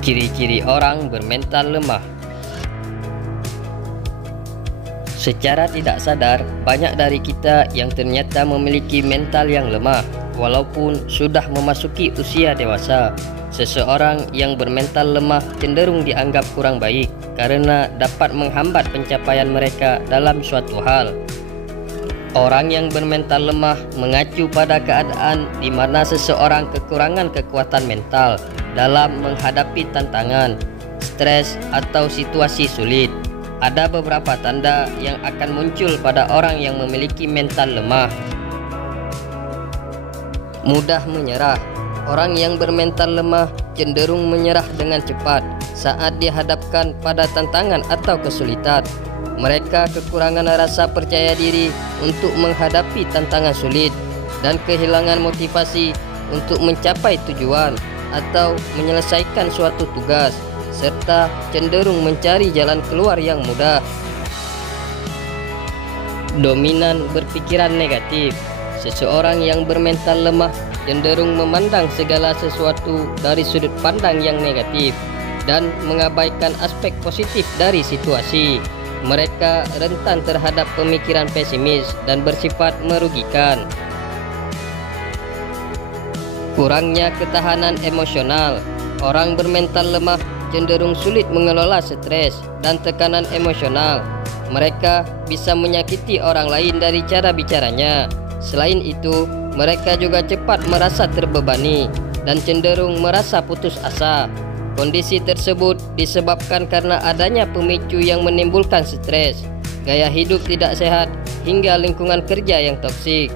Ciri-ciri orang bermental lemah. Secara tidak sadar, banyak dari kita yang ternyata memiliki mental yang lemah, walaupun sudah memasuki usia dewasa. Seseorang yang bermental lemah cenderung dianggap kurang baik karena dapat menghambat pencapaian mereka dalam suatu hal. Orang yang bermental lemah mengacu pada keadaan di mana seseorang kekurangan kekuatan mental dalam menghadapi tantangan, stres, atau situasi sulit. Ada beberapa tanda yang akan muncul pada orang yang memiliki mental lemah. Mudah menyerah. Orang yang bermental lemah cenderung menyerah dengan cepat saat dihadapkan pada tantangan atau kesulitan. Mereka kekurangan rasa percaya diri untuk menghadapi tantangan sulit dan kehilangan motivasi untuk mencapai tujuan atau menyelesaikan suatu tugas, serta cenderung mencari jalan keluar yang mudah. Dominan berpikiran negatif. Seseorang yang bermental lemah cenderung memandang segala sesuatu dari sudut pandang yang negatif dan mengabaikan aspek positif dari situasi. Mereka rentan terhadap pemikiran pesimis dan bersifat merugikan. Kurangnya ketahanan emosional. Orang bermental lemah cenderung sulit mengelola stres dan tekanan emosional. Mereka bisa menyakiti orang lain dari cara bicaranya. Selain itu, mereka juga cepat merasa terbebani dan cenderung merasa putus asa. Kondisi tersebut disebabkan karena adanya pemicu yang menimbulkan stres, gaya hidup tidak sehat, hingga lingkungan kerja yang toksik.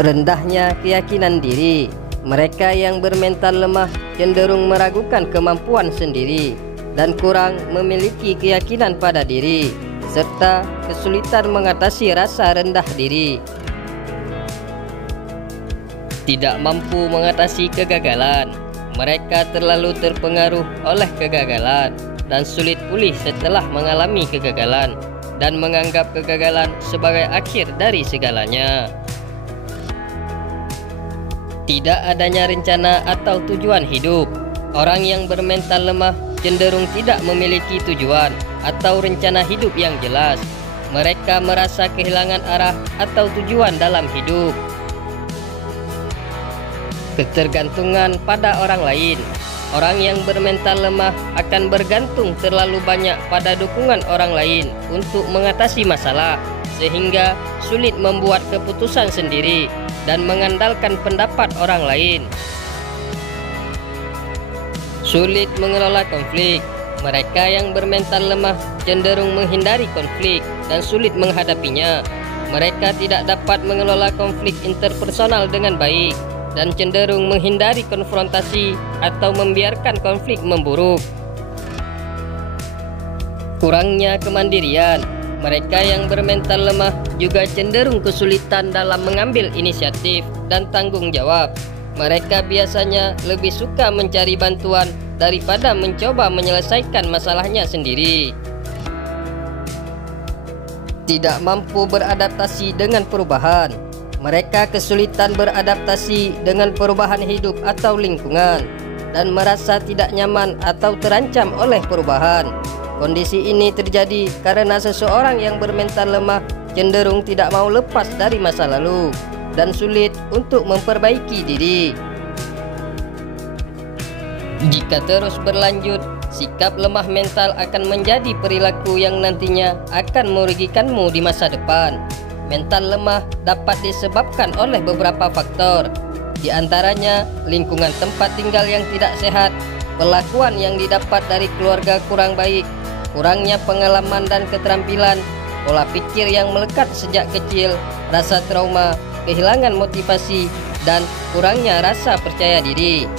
Rendahnya keyakinan diri. Mereka yang bermental lemah cenderung meragukan kemampuan sendiri dan kurang memiliki keyakinan pada diri, serta kesulitan mengatasi rasa rendah diri. Tidak mampu mengatasi kegagalan. Mereka terlalu terpengaruh oleh kegagalan dan sulit pulih setelah mengalami kegagalan dan menganggap kegagalan sebagai akhir dari segalanya. Tidak adanya rencana atau tujuan hidup. Orang yang bermental lemah cenderung tidak memiliki tujuan atau rencana hidup yang jelas. Mereka merasa kehilangan arah atau tujuan dalam hidup. Ketergantungan pada orang lain. Orang yang bermental lemah akan bergantung terlalu banyak pada dukungan orang lain untuk mengatasi masalah, sehingga sulit membuat keputusan sendiri dan mengandalkan pendapat orang lain. Sulit mengelola konflik. Mereka yang bermental lemah cenderung menghindari konflik dan sulit menghadapinya. Mereka tidak dapat mengelola konflik interpersonal dengan baik dan cenderung menghindari konfrontasi atau membiarkan konflik memburuk. Kurangnya kemandirian. Mereka yang bermental lemah juga cenderung kesulitan dalam mengambil inisiatif dan tanggung jawab. Mereka biasanya lebih suka mencari bantuan daripada mencoba menyelesaikan masalahnya sendiri. Tidak mampu beradaptasi dengan perubahan. Mereka kesulitan beradaptasi dengan perubahan hidup atau lingkungan dan merasa tidak nyaman atau terancam oleh perubahan. Kondisi ini terjadi karena seseorang yang bermental lemah cenderung tidak mau lepas dari masa lalu dan sulit untuk memperbaiki diri. Jika terus berlanjut, sikap lemah mental akan menjadi perilaku yang nantinya akan merugikanmu di masa depan. Mental lemah dapat disebabkan oleh beberapa faktor, di antaranya lingkungan tempat tinggal yang tidak sehat, perlakuan yang didapat dari keluarga kurang baik, kurangnya pengalaman dan keterampilan, pola pikir yang melekat sejak kecil, rasa trauma, kehilangan motivasi, dan kurangnya rasa percaya diri.